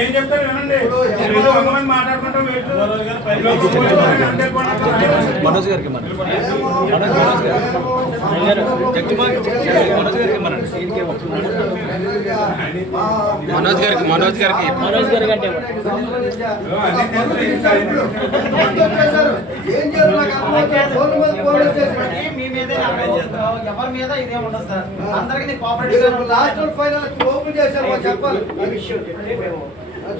ఏం చెప్తారు వినండి. మాట్లాడుకుంటాం మనోజ్ గారికి మనోజ్ గారికి అంటే మీ మీద ఎవరి మీద ఇదే ఉండదు సార్. అందరికి కోఆపరేటివ్ లాస్ట్ ఫైనల్ ఓపెన్ చేశారు చెప్పాలి ఈ విషయం. ఈ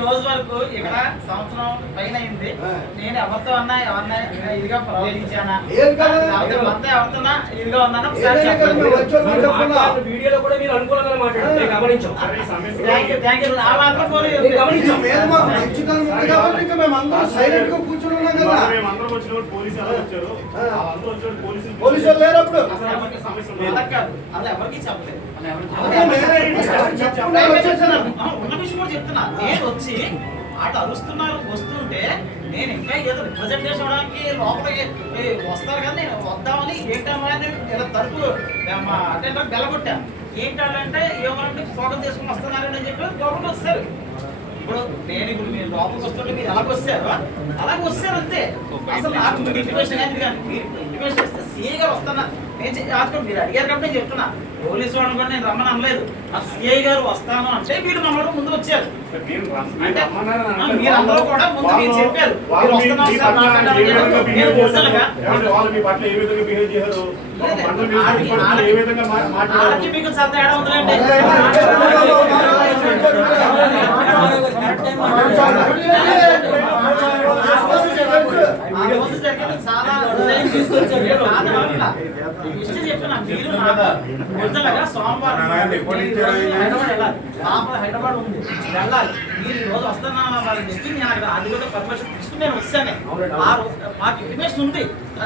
రోజు వరకు ఇక్కడ సంవత్సరం పైన అయింది. నేను ఎవరితో అన్నా ఎవరినా ఇదిగా ప్రవర్తించానా ఎవరితోనా ఇదిగా ఉన్నానా వీడియోలో కూడా మీరు అనుకూలంగా మాట్లాడారు గమనించాం. ఆ మాత్రం పోలీసులు లేరు అప్పుడు ఉన్న విషయం కూడా చెప్తున్నా. నేను వచ్చి అటు అరుస్తున్నారు వస్తుంటే నేను ఇంకా ఏదో రిప్రజెంటేషన్ అవడానికి లోపలికి వస్తారు కదా నేను వద్దామని ఏంటమ్మా తలుపు అటెండర్ బెల్లగొట్టాను. ఏంటంటే ఏమంటే ఫోటో తీసుకుని వస్తున్నారని అని చెప్పి లోపలికి వస్తారు. ఇప్పుడు నేను ఇప్పుడు మీరు లోపలికి వస్తుంటే మీరు ఎలాగ వస్తారు అలాగే వస్తారు అంతే. అసలు నాకు మీరు ఇంటిమేషన్ అయింది కానీ మీరు ఇంటిమేషన్ ఇస్తే సిఐ గారు వస్తున్నా నేను మీరు అడిగారు కాబట్టి నేను చెప్తున్నా. పోలీసు వాళ్ళని కూడా నేను రమ్మని అనలేదు. ఆ సిఐ గారు వస్తాను అంటే వీళ్ళు మమ్మల్ని ముందు వచ్చారు. అంటే మీరందరూ కూడా ముందు మీరు చెప్పారు మీరు వస్తున్నాం సార్ మాట్లాడాలి. మీకు సరదా ఏడా ఉందండి. సోమవారం హైదరాబాద్ ఉంది వెళ్ళాలి. మీరు ఈ రోజు వస్తున్నాను వాళ్ళని చెప్పి నేను అది కూడా పర్మిషన్ తీసుకుని నేను వస్తాను. మాకు ఇంటిమేషన్ ఉంది,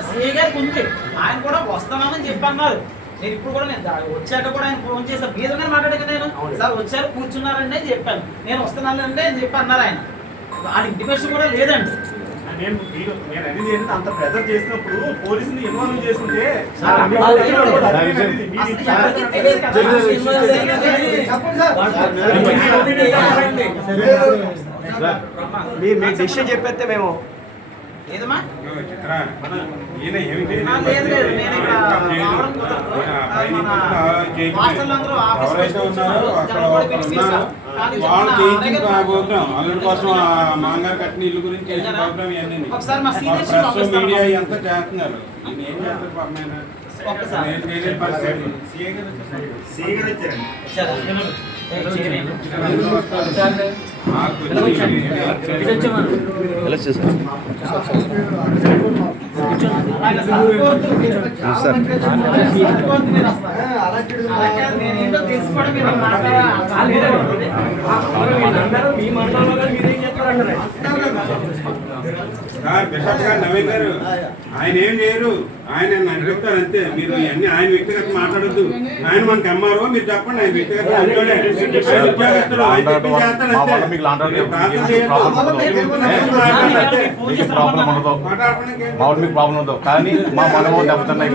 సిఐ గారికి ఉంది, ఆయన కూడా వస్తున్నానని చెప్పి అన్నారు. నేను ఇప్పుడు కూడా నేను వచ్చాక కూడా ఆయన ఫోన్ చేశాను. మీదనే మాట్లాడాక నేను సార్ వచ్చారు కూర్చున్నారండి అని చెప్పాను. నేను వస్తున్నానండి అని చెప్పి అన్నారు ఆయన. వాళ్ళ ఇంటిమేషన్ కూడా లేదండి. నేను అంత ప్రెజర్ చేసినప్పుడు పోలీసుని ఇన్వాల్వ్ చేసుకుంటే మీరు డిసిషన్ చెప్పేస్తే మేము ఏదమ్మా ఈయన ఏమిటి ఎవరైతే ఉన్నారో అక్కడ వాళ్ళు చేయించిన ప్రోగ్రామ్ అందరి కోసం మాంగారు కట్టిన ఇల్లు గురించి చేసిన ప్రోగ్రామ్ ఇవన్నీ మీడియా అంతా చేస్తున్నారు. ఏం చేస్తారు పాపమైన బిషప్ గారు నవీన్ గారు ఆయన ఏం చేయరు. ఆయన నన్ను చెప్తారు అంతే. మీరు అన్ని ఆయన వ్యక్తిగత మాట్లాడద్దు. ఆయన మనకి అమ్మారో మీరు చెప్పండి. ఆయన వ్యక్తిగత ప్రాబ్లం ఉండదు. కానీ మా మనమో దెబ్బతున్నాయి.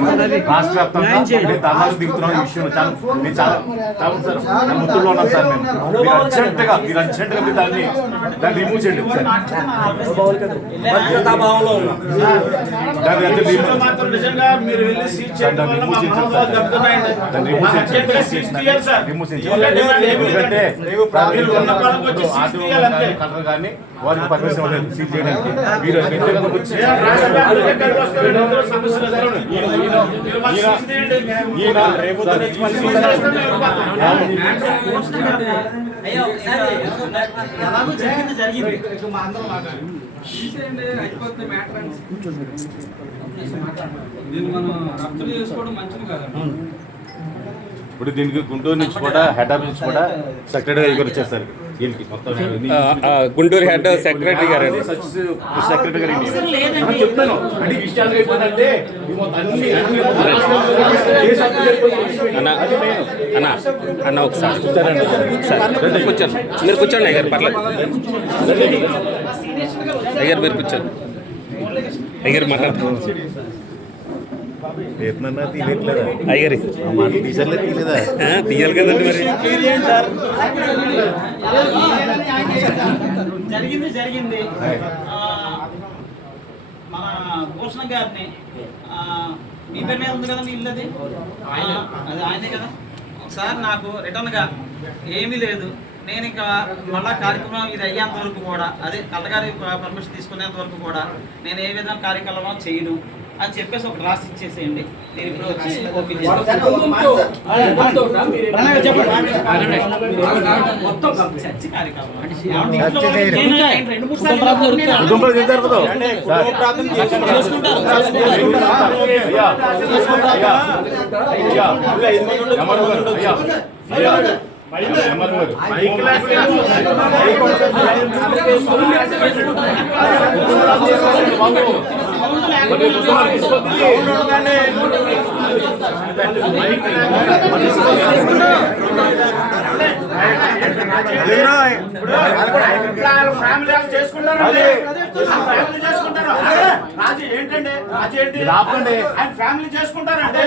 రాష్ట్ర వ్యాప్తంగా ధర్నాలు దిగుతున్నాం. ఈ విషయంలో చాలా ముత్తుల్లో ఉన్నాం సార్. మీరు అర్జెంట్గా మీరు దాన్ని రిమూవ్ చేయండి సార్. కానీ వారికి పర్మిషన్ లేదు సీజ్ చేయడానికి. మీరు రేపు ఇప్పుడు దీనికి గుంటూరు నుంచి కూడా హెడ్ ఆఫీస్ నుంచి కూడా సెక్రటరీ గారు వచ్చేస్తారు. వీళ్ళకి మొత్తం గుంటూరు హెడ్ సెక్రటరీ గారు అండి. సెక్రటరీ గారు అవసరం లేదండి. చెప్తాను అంటే ఈ విషయాలు అయిపోతుందంటే అన్న అన్న అన్న ఒకసారి కూర్చోండి, మీరు కూర్చోండి అయ్యారు, పర్లేదు అయ్యారు, మీరు కూర్చోండి అయ్యారు మాట్లాడుతున్నారు అయ్యారు తీయాలి కదండి మరి. జరిగింది మన భూషణ్ గారిని మీ పేరు మీద ఉంది కదండి ఇల్లు, అది ఆయనే కదా. ఒకసారి నాకు రిటర్న్గా ఏమీ లేదు, నేను ఇంకా మళ్ళా కార్యక్రమం ఇది అయ్యేంత వరకు కూడా, అదే కలగారి పర్మిషన్ తీసుకునేంత వరకు కూడా నేను ఏ విధంగా కార్యక్రమం చేయను అని చెప్పేసి ఒక రాసి ఇచ్చేసేయండి. నేను ఇప్పుడు వచ్చి ఓపెన్ చేస్తాను. చర్చ కార్యక్రమం ఏంటంటే ఫ్యామిలీ చేసుకుంటారంటే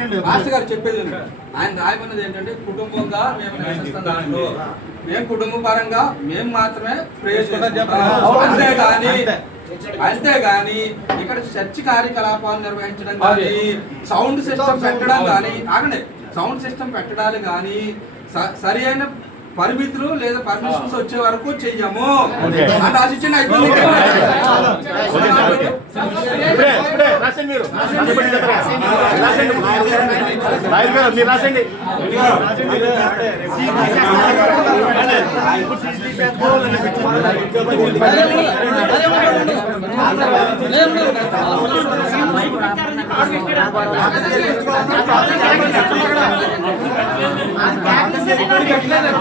మీరు పాస్టర్ గారు చెప్పేది ఆయన రాయమన్నది ఏంటంటే కుటుంబంగా మేము నివసిస్తాం దాంట్లో మేము కుటుంబ పరంగా మేము మాత్రమే అంతేగాని ఇక్కడ చర్చ్ కార్యకలాపాలు నిర్వహించడం కానీ సౌండ్ సిస్టమ్ పెట్టడం కానీ ఆగండి సౌండ్ సిస్టమ్ పెట్టడాలు కానీ సరి అయిన పరిమితులు లేదా పర్మిషన్స్ వచ్చే వరకు చెయ్యము అంటే ఆశించిన రాసండి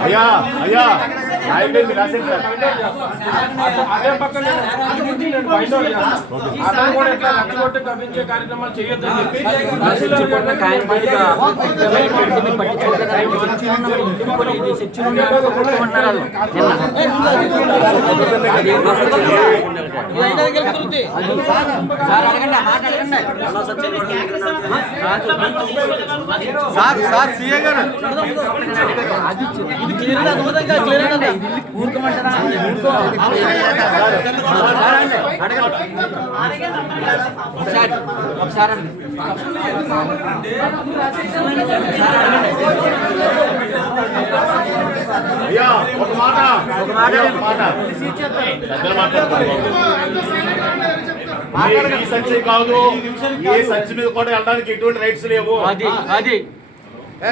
అయ్యా అయ్యా అయిపోయింది రాసేది అదే పక్కన గమనించే కార్యక్రమాలు చేయొద్దని చెప్పి సార్ సీఏ గారు ఒకసారి అయ్యా ఒక మాట ఈ సచ్చి కాదు ఏ సచ్చి మీద కూడా వెళ్ళడానికి ఎటువంటి రైట్స్ లేవు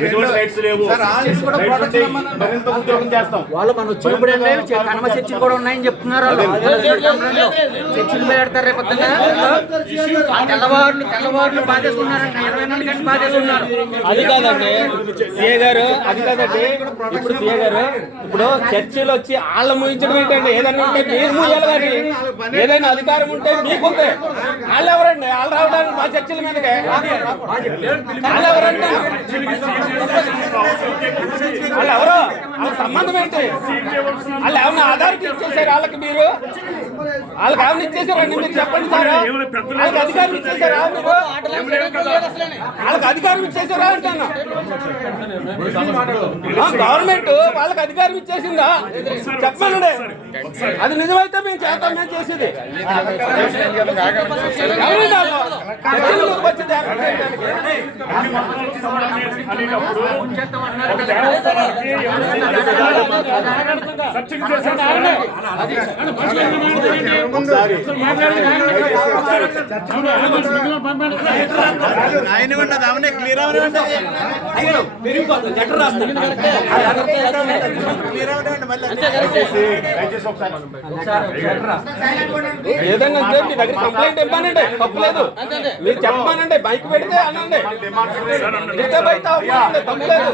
ఎటువంటి రైట్స్ లేవు మరింత ఉద్యోగం చేస్తాం వాళ్ళు మనం వచ్చినప్పుడు కనమ చర్చలు కూడా ఉన్నాయని చెప్తున్నారు. చర్చలు పెడతారు రేపు తెల్లవారులు బాధేసుకున్నారంట 24 గంటలు బాధేసుకున్నారు. అది కాదండి సీఏ గారు, అది కాదండి ఇప్పుడు సీఏ గారు ఇప్పుడు చర్చిలు వచ్చి వాళ్ళ ముగించడం ఏంటండి? ఏదైనా ఉంటే మీరు ముయ్యాలి, కానీ ఏదైనా అధికారం ఉంటే మీకుంటే వాళ్ళు ఎవరండి? వాళ్ళు రావడానికి మా చర్చిల మీదకే వాళ్ళు ఎవరంటే వాళ్ళు ఎవరో వాళ్ళ సంబంధం ఏంటి? వాళ్ళు ఏమన్నా ఆధారిత ఇచ్చేసారు వాళ్ళకి? మీరు వాళ్ళకి ఏమన్నా ఇచ్చేసారండి? మీరు చెప్పండి సార్. వాళ్ళకి అధికారం ఇచ్చేసారా? మీరు వాళ్ళకి అధికారం ఇచ్చేసారా అంటున్నా. గవర్నమెంట్ వాళ్ళకి అధికారం ఇచ్చేసిందా? చెప్పండి. అది నిజమైతే మేము చేస్తాం. మేము చేసేది సత్యం చేశారు. ఏదైనా అంటే మీ దగ్గర కంప్లైంట్ ఇవ్వనండి, తప్పులేదు. మీరు చెప్పానండి, బైక్ పెడితే అనండి, డిస్టర్బ్ అయితే అవ్వనండి, తప్పులేదు.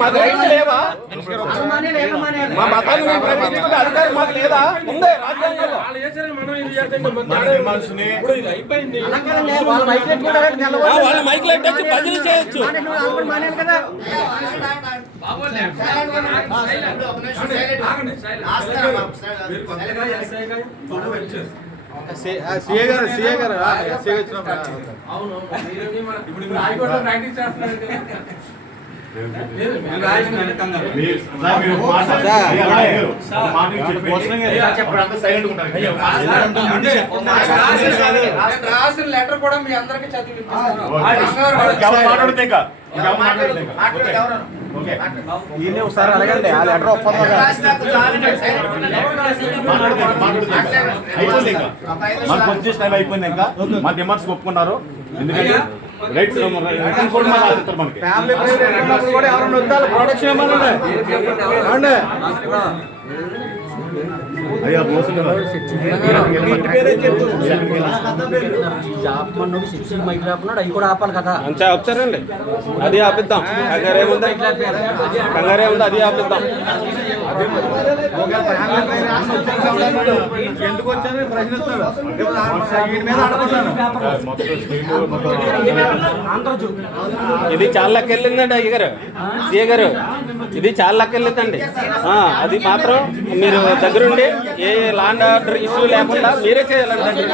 మాకు రైట్స్ లేవా? మా మతాన్ని మేము ప్రకటించుకుంటే అధికారం మాకు లేదా? ఉందే రాజ్యాంగంలో. వాళ్ళ మైక్ లైట్ వచ్చి బదిలీ చేయొచ్చు. రాసిన లెటర్ కూడా మీ అందరికి చదివి ఒకసారి అడగండి ఆ లెటర్ మనకు వచ్చే టైం అయిపోయింది. ఇంకా మా డిమాండ్స్ ఒప్పుకున్నారు. ఎందుకంటే రైట్స్ మనకి అయ్యా అవి కూడా ఆపాలి కదా. అంతే ఆపుతారండి, అది ఆపిద్దాం. కంగారేముంది, కంగారేముంది, అది ఆపిద్దాం. ఎందుకు వచ్చారని ప్రశ్నిస్తాడు. ఇది చాలా లెక్కెళ్ళిందండి అయ్యగారు, సీఏ గారు, ఇది చాలా లెక్కెళ్ళిందండి. అది మాత్రం మీరు దగ్గరుండి ఏ ల్యాండ్ ఆర్డర్ ఇష్యూ లేకుండా మీరే చేయాలండి.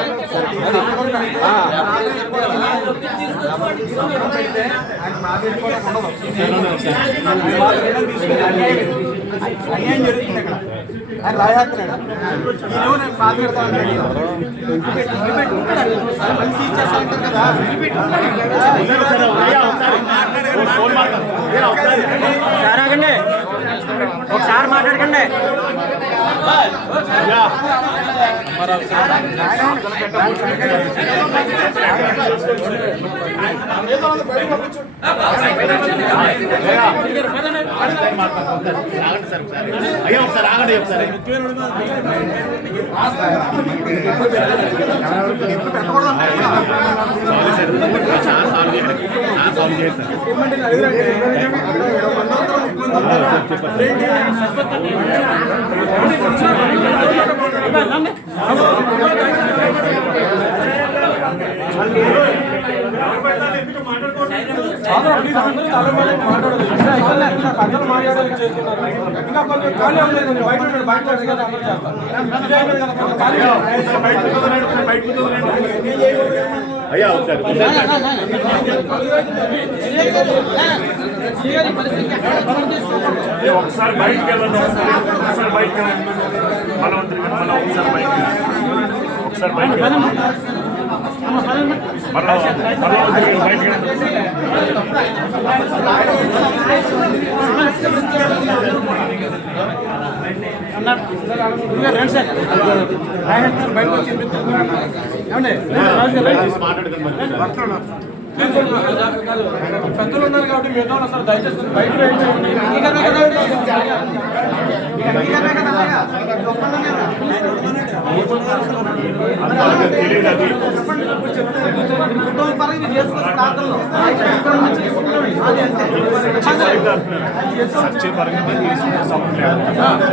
ఒకసారి మాట్లాడకండి. అయ్యా ఒకసారి ఆగండి. ఒకసారి అయ్యా ఒకసారి ఒకసారి బయటకు వెళ్ళండి, ఒకసారి బయటకు వెళ్ళండి, ఒకసారి బయటకు వెళ్ళండి, పెద్దలు ఉన్నారు కాబట్టి మిగతా సార్ దయచేసి బయట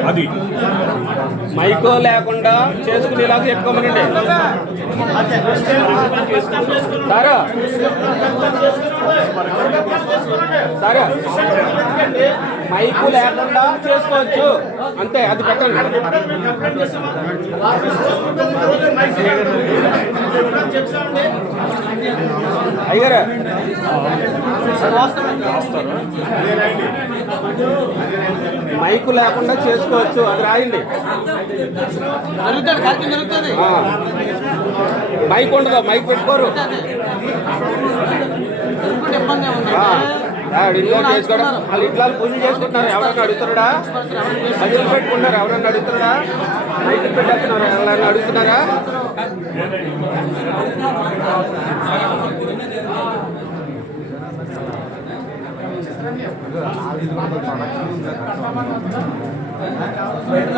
అది మైకో లేకుండా చేసుకునేలాగా చెప్పుకోమనండి. సారా సారా మైకు లేకుండా చేసుకోవచ్చు అంతే, అది పెట్టండి. అయ్యారా మైకు లేకుండా చేసుకోవచ్చు, అది రాయండి. మైక్ ఉండదు, మైక్ పెట్టుకోరు. ఇంట్లో చేసుకోవడం వాళ్ళు ఇంట్లో పూజలు చేసుకుంటున్నారు. ఎవరన్నా అడుగుతున్నాడా? అజలు పెట్టుకుంటారు. ఎవరన్నా అడుగుతున్నాడా? రైతులు పెట్టేస్తున్నారు. ఎవరన్నా అడుగుతున్నారా? బయట